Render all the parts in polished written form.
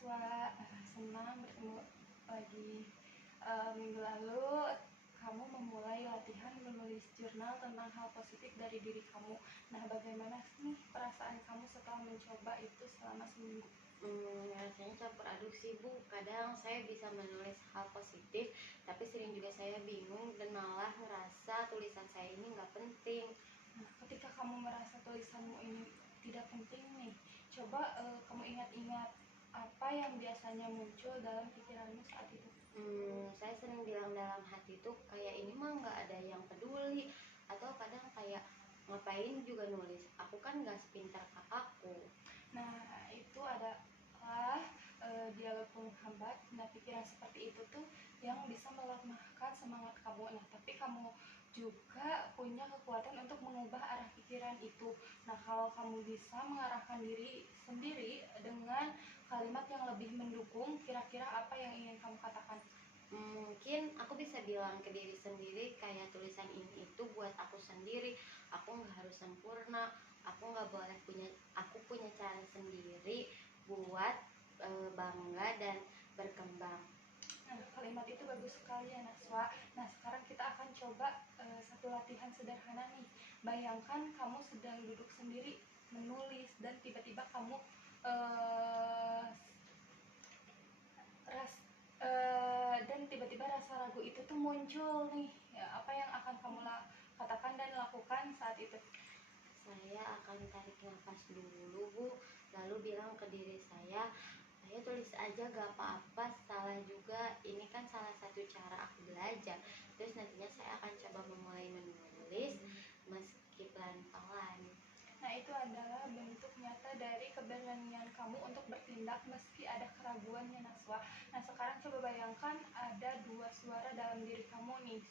Naswa, senang bertemu lagi. Minggu lalu kamu memulai latihan menulis jurnal tentang hal positif dari diri kamu. Nah, bagaimana nih perasaan kamu setelah mencoba itu selama seminggu? Rasanya campur aduk sih Bu. Kadang saya bisa menulis hal positif, tapi sering juga saya bingung dan malah ngerasa tulisan saya ini nggak penting. Nah, ketika kamu merasa tulisanmu ini tidak penting nih, coba kamu ingat-ingat apa yang biasanya muncul dalam pikiranmu saat itu. Saya sering bilang dalam hati tuh kayak ini mah nggak ada yang peduli, atau kadang kayak ngapain juga nulis, aku kan nggak sepintar kakakku. Nah, itu adalah dialog penghambat. Nah, pikiran seperti itu tuh yang bisa melemahkan semangat kamu. Nah, tapi kamu juga punya kekuatan untuk mengubah arah pikiran itu. Nah, kalau kamu bisa mengarahkan diri sendiri dengan kalimat yang lebih mendukung, kira-kira apa yang ingin kamu katakan? Mungkin aku bisa bilang ke diri sendiri kayak tulisan ini itu buat aku sendiri, aku nggak harus sempurna, aku punya cara sendiri buat bangga dan berkembang. Nah, kalimat itu bagus sekali ya Naswa. Nah, sekarang kita akan coba satu latihan sederhana nih. Bayangkan kamu sedang duduk sendiri menulis dan tiba-tiba kamu uh, ras dan tiba-tiba rasa ragu itu tuh muncul nih. Ya, apa yang akan kamu katakan dan lakukan saat itu? Saya akan tarik nafas dulu Bu, lalu bilang ke diri saya, ayo tulis aja gak apa-apa, salah juga, ini kan salah satu cara aku belajar. Terus nantinya saya akan coba memulai menulis meski pelan-pelan. Nah, itu adalah bentuk nyata dari keberanian kamu untuk bertindak meski ada keraguan ya Naswa. Nah, sekarang coba bayangkan ada dua suara dalam diri kamu nih,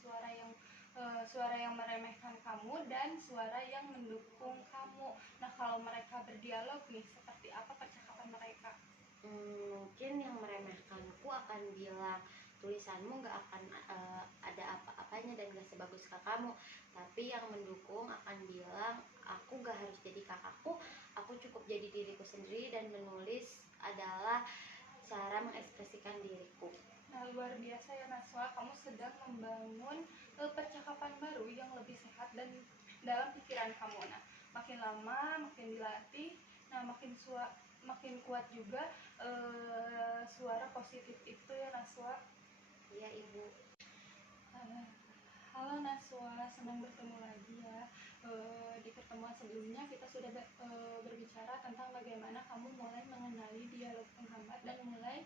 suara yang meremehkan kamu dan suara yang mendukung kamu. Nah, kalau mereka berdialog nih, seperti apa percakapan mereka? Mungkin yang meremehkanku akan bilang tulisanmu nggak akan ada apa-apanya dan gak sebagus kakakmu, tapi yang mendukung akan bilang aku gak harus jadi kakakku, aku cukup jadi diriku sendiri dan menulis adalah cara mengekspresikan diriku. Nah, luar biasa ya Naswa, kamu sedang membangun percakapan baru yang lebih sehat dan dalam pikiran kamu. Nah, makin lama, makin dilatih, nah makin kuat juga suara positif itu ya Naswa. Iya Ibu. Uh, Halo Naswa, senang bertemu lagi ya. Di pertemuan sebelumnya kita sudah berbicara tentang bagaimana kamu mulai mengenali dialog penghambat dan mulai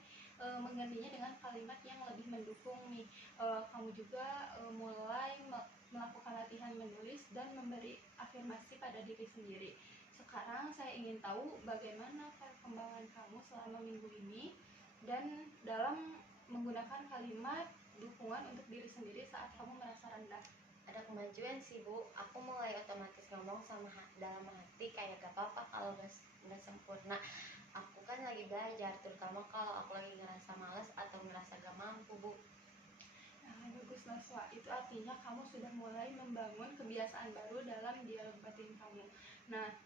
menggantinya dengan kalimat yang lebih mendukung nih. Kamu juga mulai melakukan latihan menulis dan memberi afirmasi pada diri sendiri. Sekarang saya ingin tahu bagaimana perkembangan kamu selama minggu ini dan dalam menggunakan kalimat dukungan untuk diri sendiri saat kamu merasa rendah. Ada kemajuan sih Bu, aku mulai otomatis ngomong sama dalam hati kayak gak apa-apa kalau gak sempurna, aku kan lagi belajar, terutama kalau aku lagi ngerasa males atau ngerasa gak mampu Bu. Nah, bagus Naswa, itu artinya kamu sudah mulai membangun kebiasaan baru dalam dialog batin kamu. Nah,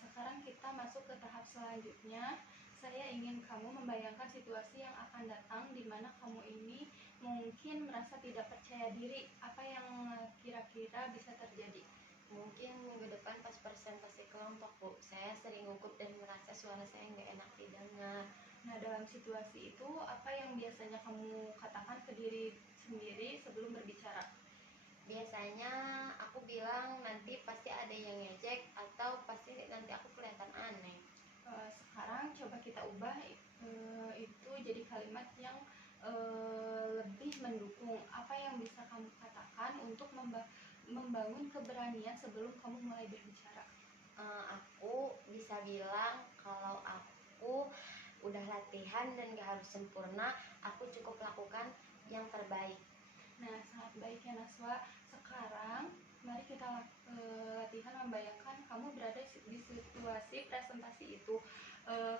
sekarang kita masuk ke tahap selanjutnya. Saya ingin kamu membayangkan situasi yang akan datang di mana kamu ini mungkin merasa tidak percaya diri. Apa yang kira-kira bisa terjadi? Mungkin minggu depan pas presentasi kelompok Bu, saya sering gugup dan merasa suara saya nggak enak didengar. Nah, dalam situasi itu, apa yang biasanya kamu katakan ke diri sendiri sebelum berbicara? Biasanya aku bilang nanti pasti ada yang ngejek atau pasti nanti aku kelihatan aneh. Sekarang coba kita ubah itu jadi kalimat yang lebih mendukung. Apa yang bisa kamu katakan untuk membangun keberanian sebelum kamu mulai berbicara? Aku bisa bilang kalau aku udah latihan dan gak harus sempurna, aku cukup lakukan yang terbaik. Nah, sangat baik ya Naswa. Sekarang mari kita latihan membayangkan kamu berada di situasi presentasi itu.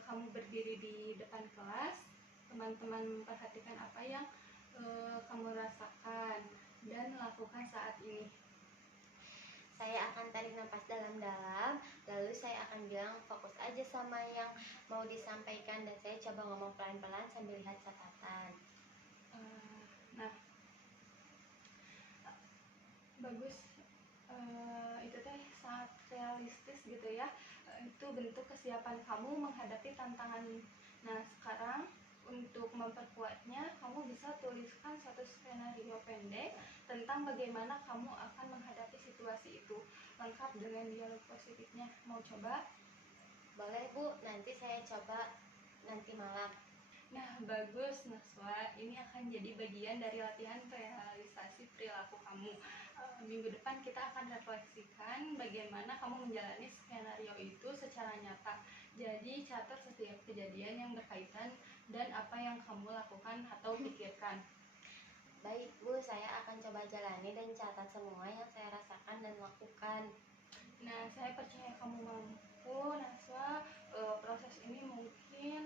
Kamu berdiri di depan kelas, teman-teman memperhatikan apa yang kamu rasakan dan lakukan saat ini. Saya akan tarik nafas dalam-dalam, lalu saya akan bilang fokus aja sama yang mau disampaikan, dan saya coba ngomong pelan-pelan sambil lihat catatan. Nah, bagus. Itu teh sangat realistis gitu ya. Itu bentuk kesiapan kamu menghadapi tantangan. Nah, sekarang untuk memperkuatnya, kamu bisa tuliskan satu skenario pendek tentang bagaimana kamu akan menghadapi situasi itu, lengkap dengan dialog positifnya. Mau coba? Boleh Bu, nanti saya coba nanti malam. Nah, bagus Naswa. Ini akan jadi bagian dari latihan realisasi perilaku kamu. Minggu depan kita akan refleksikan bagaimana kamu menjalani skenario itu secara nyata. Jadi catat setiap kejadian yang berkaitan dan apa yang kamu lakukan atau pikirkan. Baik Bu, saya akan coba jalani dan catat semua yang saya rasakan dan lakukan. Nah, saya percaya kamu mampu, Naswa. Proses ini mungkin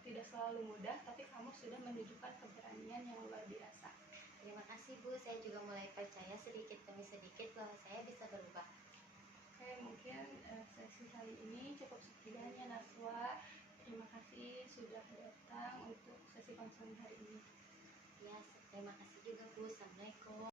tidak selalu mudah, tapi kamu sudah menunjukkan keberanian yang luar biasa. Terima kasih Bu, saya juga mulai percaya sedikit demi sedikit bahwa saya bisa berubah. Oke, mungkin sesi kali ini cukup sekian ya Naswa. Terima kasih sudah datang untuk sesi konseling hari ini. Ya, terima kasih juga Bu. Assalamualaikum.